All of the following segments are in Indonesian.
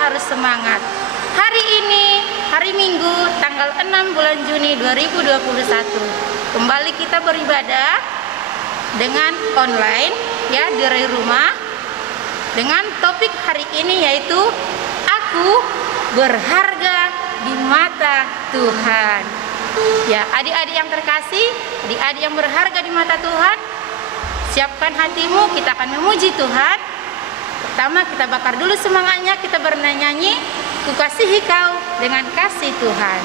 harus semangat. Hari ini, hari Minggu, tanggal 6 bulan Juni 2021. Kembali kita beribadah dengan online, ya, dari rumah. Dengan topik hari ini yaitu aku berharga di mata Tuhan. Ya, adik-adik yang terkasih, adik-adik yang berharga di mata Tuhan, siapkan hatimu, kita akan memuji Tuhan. Pertama kita bakar dulu semangatnya, kita bernyanyi, ku kasihi kau dengan kasih Tuhan.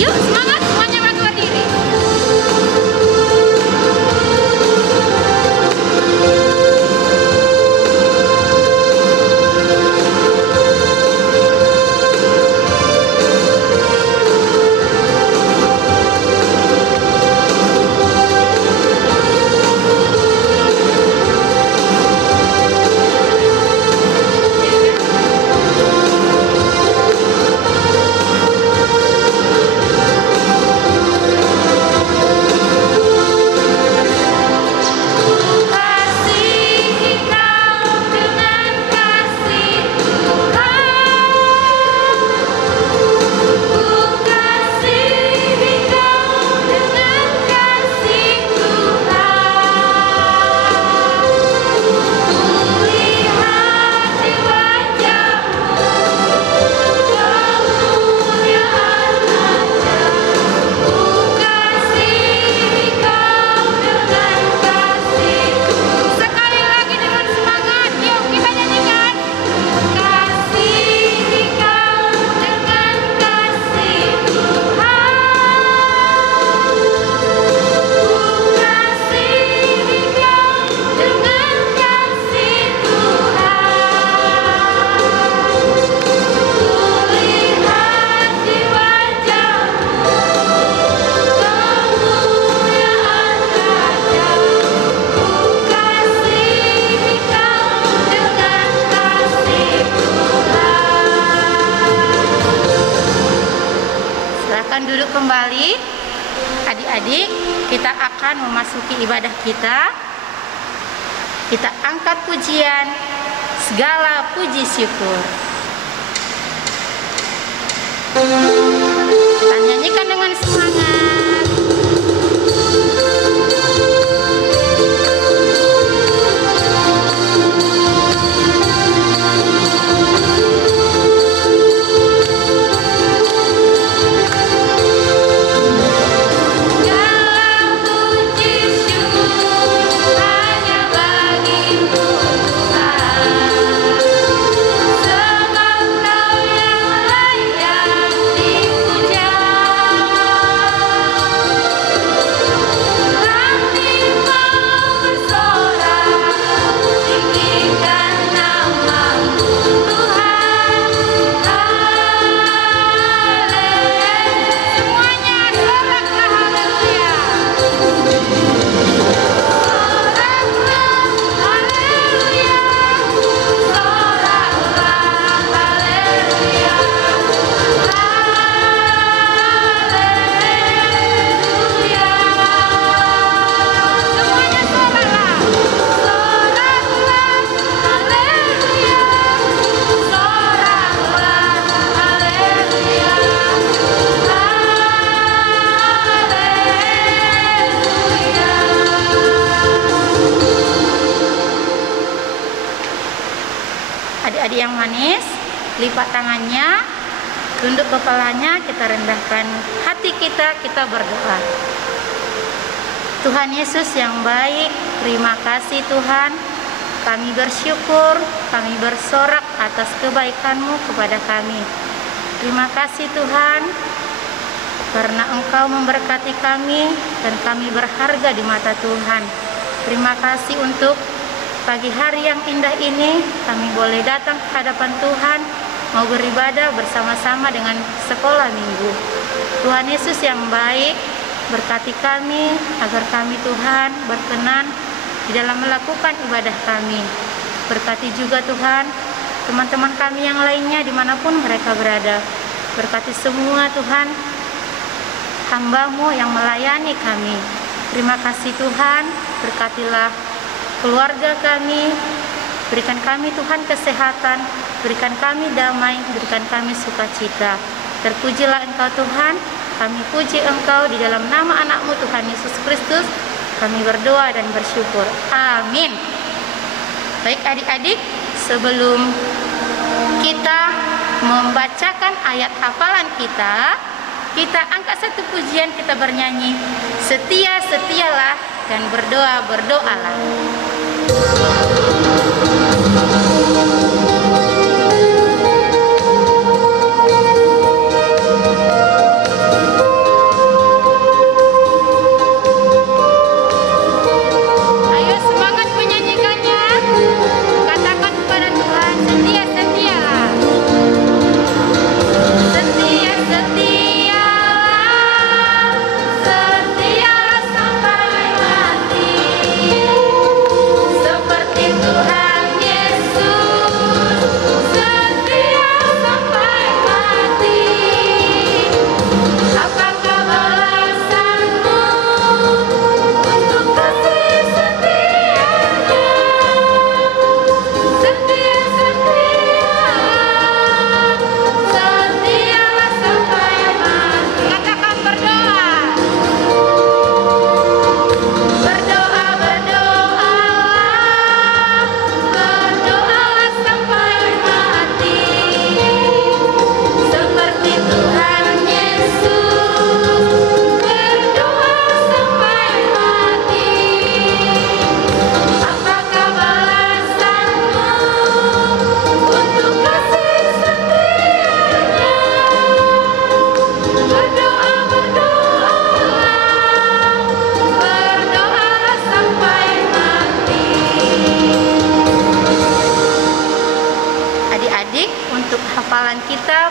Yuk semangat semuanya, bangga diri. Duduk kembali, adik-adik, kita akan memasuki ibadah kita. Kita angkat pujian, segala puji syukur. Kita nyanyikan dengan semangat. Adik-adik yang manis, lipat tangannya, tunduk kepalanya, kita rendahkan hati kita berdoa. Tuhan Yesus yang baik, terima kasih Tuhan. Kami bersyukur, kami bersorak atas kebaikan-Mu kepada kami. Terima kasih Tuhan, karena Engkau memberkati kami dan kami berharga di mata Tuhan. Terima kasih untuk pagi hari yang indah ini, kami boleh datang ke hadapan Tuhan, mau beribadah bersama-sama dengan sekolah minggu. Tuhan Yesus yang baik, berkati kami, agar kami Tuhan berkenan di dalam melakukan ibadah kami. Berkati juga Tuhan, teman-teman kami yang lainnya dimanapun mereka berada. Berkati semua Tuhan, hamba-Mu yang melayani kami. Terima kasih Tuhan, berkatilah keluarga kami, Berikan kami Tuhan kesehatan, berikan kami damai, berikan kami sukacita. Terpujilah Engkau Tuhan, kami puji Engkau di dalam nama anak-Mu Tuhan Yesus Kristus. Kami berdoa dan bersyukur. Amin. Baik adik-adik, sebelum kita membacakan ayat hafalan kita angkat satu pujian, kita bernyanyi, setia setialah dan berdoa berdoalah.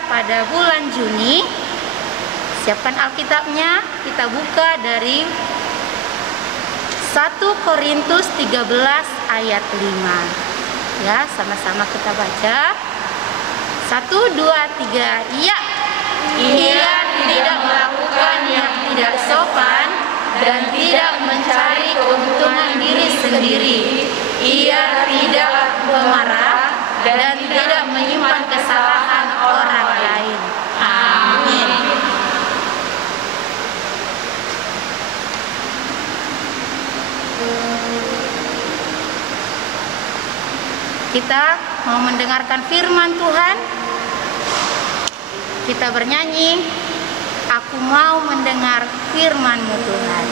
Pada bulan Juni, siapkan Alkitabnya, kita buka dari 1 Korintus 13 ayat 5. Ya, sama-sama kita baca. 1, 2, 3. Iya. Ia tidak melakukan yang tidak sopan dan tidak mencari keuntungan diri sendiri. Ia tidak pemarah dan tidak menyimpan kesalahan orang lain. Amin. Kita mau mendengarkan firman Tuhan. Kita bernyanyi, aku mau mendengar firman-Mu Tuhan.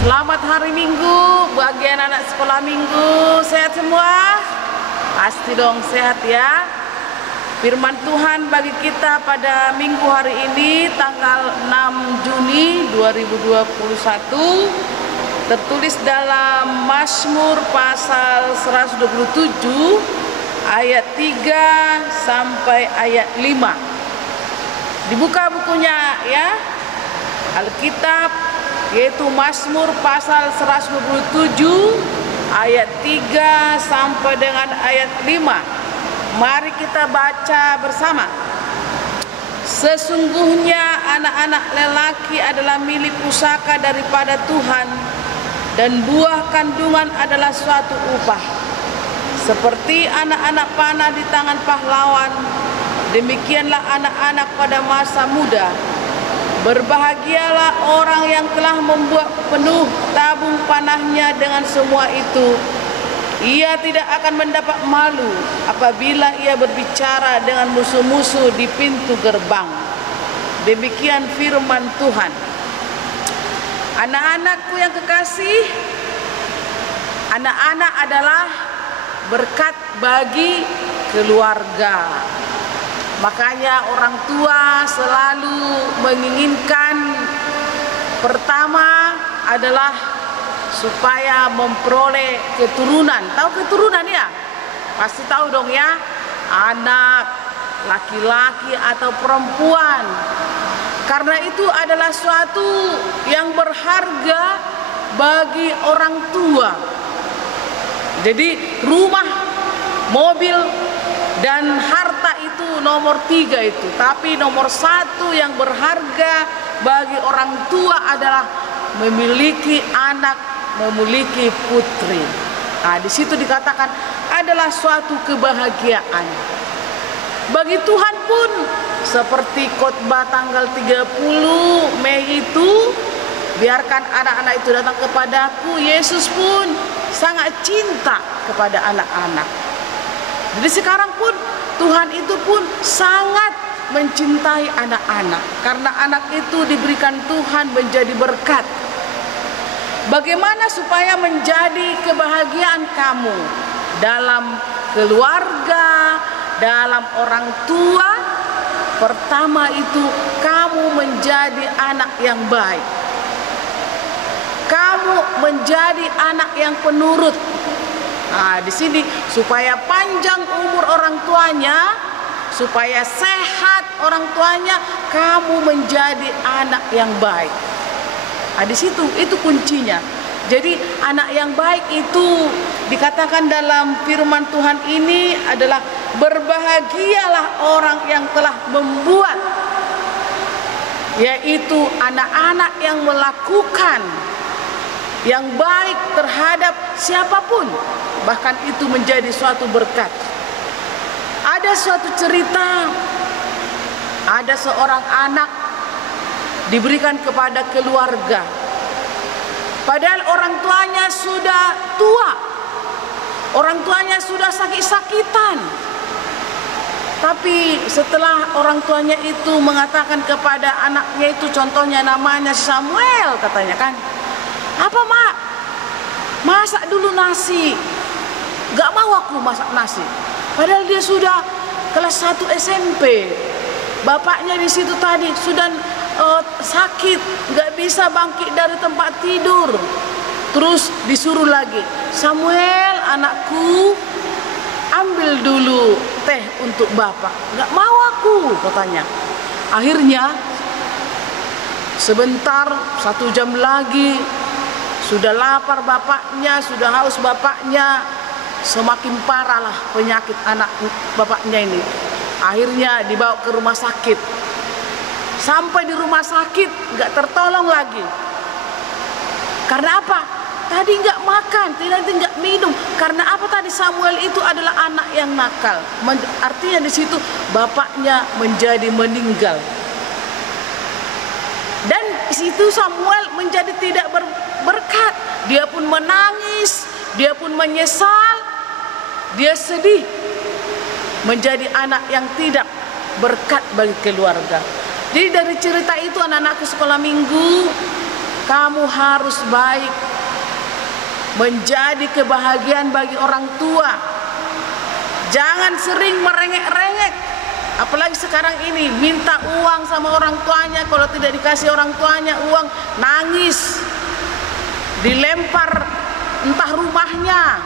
Selamat hari Minggu, bagian anak sekolah Minggu, sehat semua? Pasti dong sehat ya. Firman Tuhan bagi kita pada Minggu hari ini tanggal 6 Juni 2021 tertulis dalam Mazmur pasal 127 ayat 3 sampai ayat 5. Dibuka bukunya ya, Alkitab, yaitu Mazmur pasal 127 ayat 3 sampai dengan ayat 5. Mari kita baca bersama. Sesungguhnya anak-anak lelaki adalah milik pusaka daripada Tuhan, dan buah kandungan adalah suatu upah. Seperti anak-anak panah di tangan pahlawan, demikianlah anak-anak pada masa muda. Berbahagialah orang yang telah membuat penuh tabung panahnya dengan semua itu. Ia tidak akan mendapat malu apabila ia berbicara dengan musuh-musuh di pintu gerbang. Demikian firman Tuhan. Anak-anakku yang kekasih, anak-anak adalah berkat bagi keluarga. Makanya orang tua selalu menginginkan pertama adalah supaya memperoleh keturunan. Tahu keturunan ya? Pasti tahu dong ya. Anak laki-laki atau perempuan. Karena itu adalah suatu yang berharga bagi orang tua. Jadi rumah, mobil, dan harta itu nomor 3 itu. Tapi nomor 1 yang berharga bagi orang tua adalah memiliki anak, memiliki putri. Nah, di situ dikatakan adalah suatu kebahagiaan. Bagi Tuhan pun seperti khotbah tanggal 30 Mei itu, biarkan anak-anak itu datang kepadaku. Yesus pun sangat cinta kepada anak-anak. Jadi sekarang pun Tuhan itu pun sangat mencintai anak-anak, karena anak itu diberikan Tuhan menjadi berkat. Bagaimana supaya menjadi kebahagiaan kamu dalam keluarga, dalam orang tua? Pertama itu kamu menjadi anak yang baik. Kamu menjadi anak yang penurut. Nah, di sini supaya panjang umur orang tuanya, supaya sehat orang tuanya, kamu menjadi anak yang baik. Nah, di situ itu kuncinya. Jadi anak yang baik itu dikatakan dalam firman Tuhan ini adalah berbahagialah orang yang telah membuat, yaitu anak-anak yang melakukan yang baik terhadap siapapun, bahkan itu menjadi suatu berkat. Ada suatu cerita, ada seorang anak diberikan kepada keluarga, padahal orang tuanya sudah tua, orang tuanya sudah sakit-sakitan. Tapi setelah orang tuanya itu mengatakan kepada anaknya itu, contohnya namanya Samuel, katanya kan, apa mak? Masak dulu nasi. Gak mau aku masak nasi. Padahal dia sudah kelas 1 SMP. Bapaknya di situ tadi sudah sakit, gak bisa bangkit dari tempat tidur. Terus disuruh lagi, Samuel anakku, ambil dulu teh untuk bapak. Gak mau aku, katanya. Akhirnya sebentar, 1 jam lagi, sudah lapar bapaknya, sudah haus bapaknya, semakin parahlah penyakit anak bapaknya ini. Akhirnya dibawa ke rumah sakit. Sampai di rumah sakit nggak tertolong lagi. Karena apa? Tadi nggak makan, tadi nggak minum. Karena apa tadi? Samuel itu adalah anak yang nakal. Artinya di situ bapaknya menjadi meninggal. Dan di situ Samuel menjadi tidak berkat. Dia pun menangis, dia pun menyesal, dia sedih. Menjadi anak yang tidak berkat bagi keluarga. Jadi dari cerita itu anak-anakku sekolah minggu, kamu harus baik, menjadi kebahagiaan bagi orang tua. Jangan sering merengek-rengek. Apalagi sekarang ini minta uang sama orang tuanya, kalau tidak dikasih orang tuanya uang, nangis, dilempar entah rumahnya,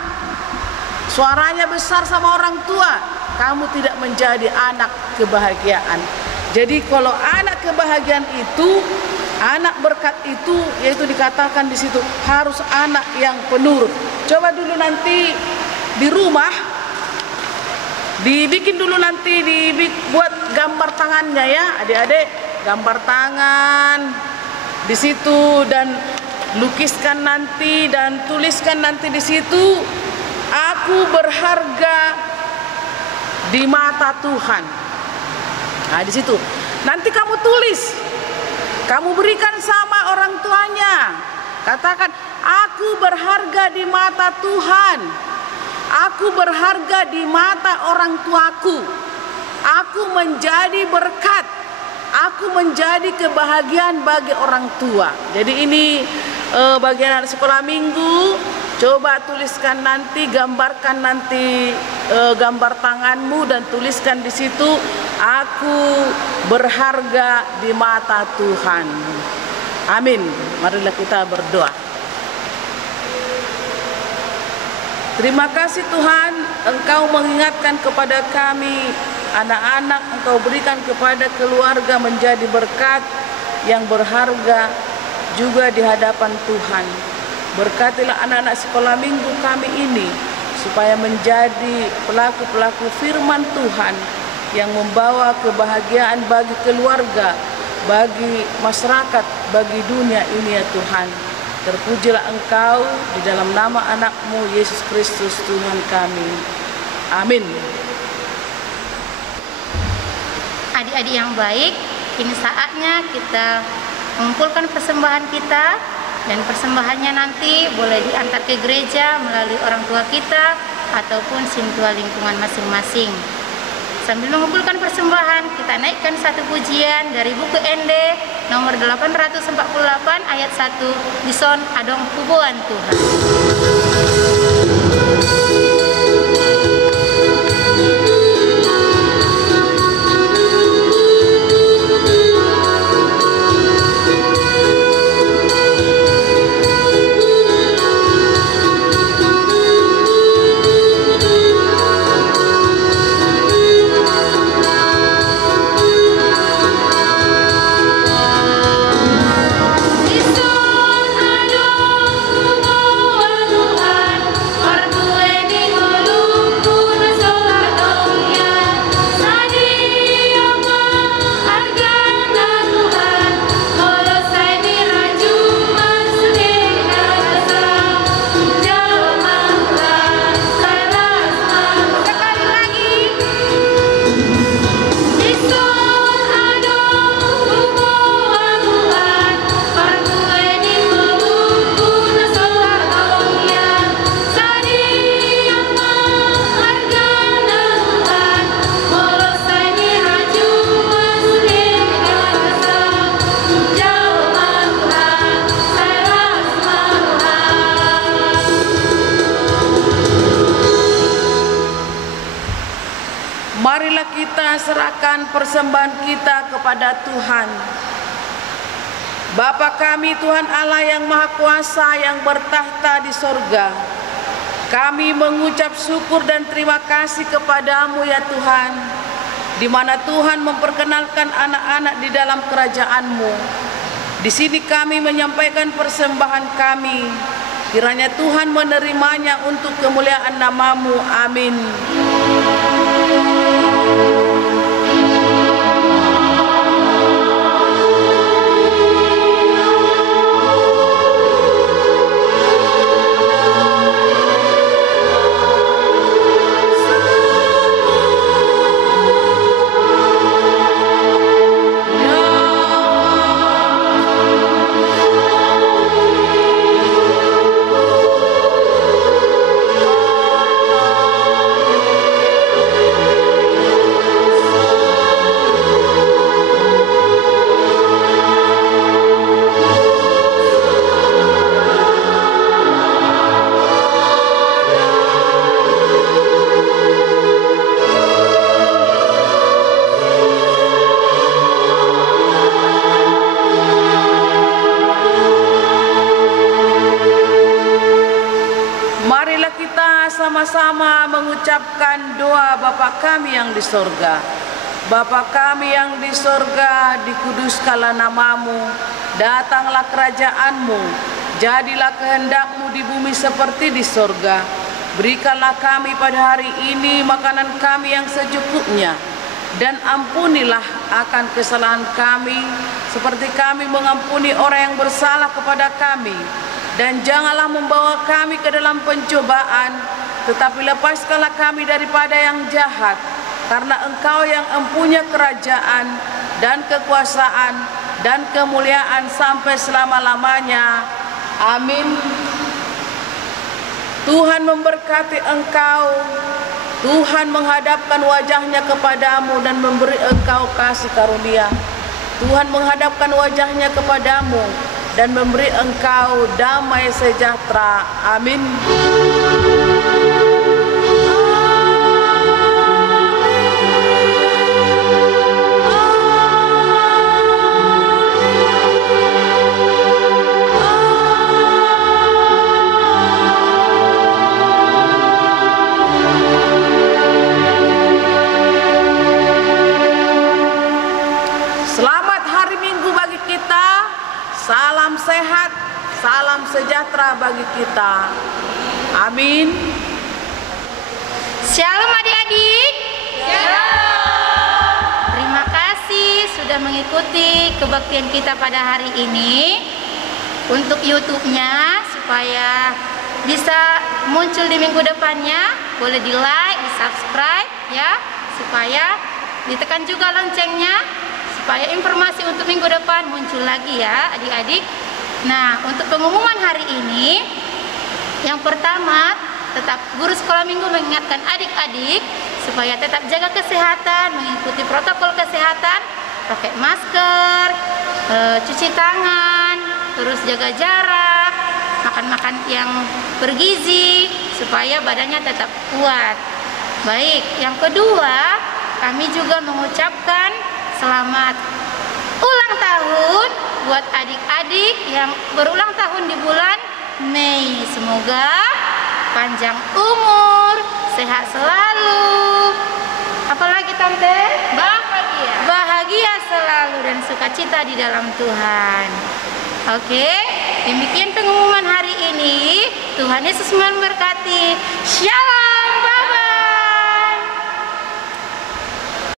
suaranya besar sama orang tua. Kamu tidak menjadi anak kebahagiaan. Jadi kalau anak kebahagiaan itu, anak berkat itu, yaitu dikatakan di situ harus anak yang penurut. Coba dulu nanti di rumah, dibikin dulu nanti, dibuat gambar tangannya ya, adik-adik, gambar tangan di situ dan lukiskan nanti dan tuliskan nanti di situ aku berharga di mata Tuhan. Nah, di situ nanti kamu tulis, kamu berikan sama orang tuanya. Katakan, aku berharga di mata Tuhan. Aku berharga di mata orang tuaku. Aku menjadi berkat. Aku menjadi kebahagiaan bagi orang tua. Jadi ini bagian anak sekolah minggu. Coba tuliskan nanti, gambarkan nanti gambar tanganmu dan tuliskan di situ, aku berharga di mata Tuhan. Amin. Marilah kita berdoa. Terima kasih Tuhan, Engkau mengingatkan kepada kami, anak-anak, Engkau berikan kepada keluarga menjadi berkat yang berharga juga di hadapan Tuhan. Berkatilah anak-anak sekolah minggu kami ini, supaya menjadi pelaku-pelaku firman Tuhan yang membawa kebahagiaan bagi keluarga, bagi masyarakat, bagi dunia ini ya Tuhan. Terpujilah Engkau di dalam nama anak-Mu Yesus Kristus Tuhan kami. Amin. Adik-adik yang baik, kini saatnya kita mengumpulkan persembahan kita, dan persembahannya nanti boleh diantar ke gereja melalui orang tua kita ataupun sintua lingkungan masing-masing. Sambil mengumpulkan persembahan, kita naikkan satu pujian dari buku ND nomor 848 ayat 1, Dison Adong Pubuan Tuhan. Marilah kita serahkan persembahan kita kepada Tuhan. Bapa kami Tuhan Allah yang Maha Kuasa yang bertahta di sorga, kami mengucap syukur dan terima kasih kepadamu ya Tuhan, di mana Tuhan memperkenalkan anak-anak di dalam kerajaan-Mu. Di sini kami menyampaikan persembahan kami, kiranya Tuhan menerimanya untuk kemuliaan nama-Mu. Amin. Sama-sama mengucapkan doa Bapa kami yang di sorga. Bapa kami yang di sorga, dikuduskanlah nama-Mu, datanglah kerajaan-Mu, jadilah kehendak-Mu di bumi seperti di sorga. Berikanlah kami pada hari ini makanan kami yang secukupnya, dan ampunilah akan kesalahan kami, seperti kami mengampuni orang yang bersalah kepada kami. Dan janganlah membawa kami ke dalam pencobaan, tetapi lepaskanlah kami daripada yang jahat, karena Engkau yang mempunyai kerajaan dan kekuasaan dan kemuliaan sampai selama-lamanya. Amin. Tuhan memberkati engkau. Tuhan menghadapkan wajahnya kepadamu dan memberi engkau kasih karunia. Tuhan menghadapkan wajahnya kepadamu dan memberi engkau damai sejahtera. Amin. Salam sehat, salam sejahtera bagi kita. Amin. Shalom adik-adik. Shalom. Terima kasih sudah mengikuti kebaktian kita pada hari ini. Untuk YouTube-nya supaya bisa muncul di minggu depannya, boleh di-like, di-subscribe ya, supaya ditekan juga loncengnya, supaya informasi untuk minggu depan muncul lagi ya adik-adik. Nah, untuk pengumuman hari ini, yang pertama, tetap guru sekolah minggu mengingatkan adik-adik supaya tetap jaga kesehatan, mengikuti protokol kesehatan, pakai masker, cuci tangan, terus jaga jarak, makan-makan yang bergizi supaya badannya tetap kuat. Baik, yang kedua, kami juga mengucapkan selamat ulang tahun buat adik-adik yang berulang tahun di bulan Mei. Semoga panjang umur, sehat selalu. Apalagi Tante? Bahagia. Bahagia selalu dan sukacita di dalam Tuhan. Oke, demikian pengumuman hari ini. Tuhan Yesus memberkati. Shalom.